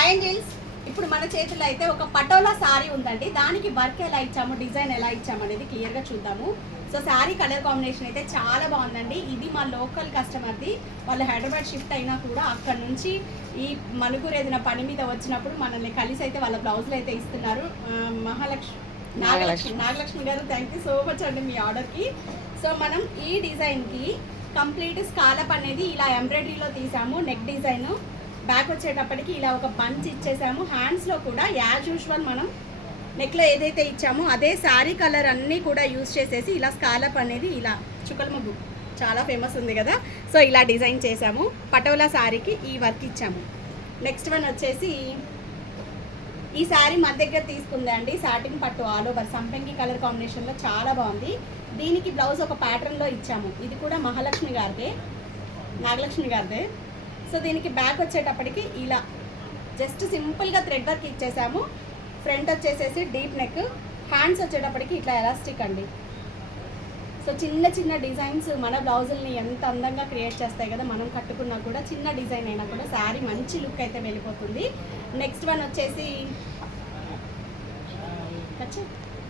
Hi angels, ఇప్పుడు మన చేతిలో అయితే ఒక పటోలా సారీ ఉందండి. దానికి వర్క్ ఎలా ఇచ్చాము, డిజైన్ ఎలా ఇచ్చాము అనేది క్లియర్గా చూద్దాము. సో శారీ కలర్ కాంబినేషన్ అయితే చాలా బాగుందండి. ఇది మా లోకల్ కస్టమర్ది. వాళ్ళు హైదరాబాద్ షిఫ్ట్ అయినా కూడా అక్కడ నుంచి ఈ మనుగురు ఏదైనా పని మీద వచ్చినప్పుడు మనల్ని కలిసి అయితే వాళ్ళ బ్లౌజులు అయితే ఇస్తున్నారు. నాగలక్ష్మి గారు, థ్యాంక్ యూ సో మచ్ అండి మీ ఆర్డర్కి. సో మనం ఈ డిజైన్కి కంప్లీట్ స్కాలప్ అనేది ఇలా ఎంబ్రాయిడరీలో తీసాము. నెక్ డిజైన్ బ్యాక్ వచ్చేటప్పటికి ఇలా ఒక బంచ్ ఇచ్చేసాము. హ్యాండ్స్లో కూడా యాజ్ యూజువల్ మనం నెక్లో ఏదైతే ఇచ్చామో అదే శారీ కలర్ అన్నీ కూడా యూజ్ చేసేసి ఇలా స్కాలప్ అనేది ఇలా చుక్కల ముగ్గు చాలా ఫేమస్ ఉంది కదా, సో ఇలా డిజైన్ చేసాము. పటోలా శారీకి ఈ వర్క్ ఇచ్చాము. నెక్స్ట్ వన్ వచ్చేసి ఈ శారీ మన దగ్గర తీసుకుందే అండి. సాటిన్ పట్టు ఆల్ ఓవర్ సంపెంగి కలర్ కాంబినేషన్లో చాలా బాగుంది. దీనికి బ్లౌజ్ ఒక ప్యాటర్న్లో ఇచ్చాము. ఇది కూడా మహాలక్ష్మి గారిదే, నాగలక్ష్మి గారిదే. సో దీనికి బ్యాక్ వచ్చేటప్పటికి ఇలా జస్ట్ సింపుల్గా థ్రెడ్ వర్క్ ఇచ్చేసాము. ఫ్రంట్ వచ్చేసేసి డీప్ నెక్, హ్యాండ్స్ వచ్చేటప్పటికి ఇట్లా ఎలాస్టిక్ అండి. సో చిన్న చిన్న డిజైన్స్ మన బ్లౌజుల్ని ఎంత అందంగా క్రియేట్ చేస్తాయి కదా. మనం కట్టుకున్నా కూడా చిన్న డిజైన్ అయినా కూడా శారీ మంచి లుక్ అయితే వెళ్ళిపోతుంది. నెక్స్ట్ వన్ వచ్చేసి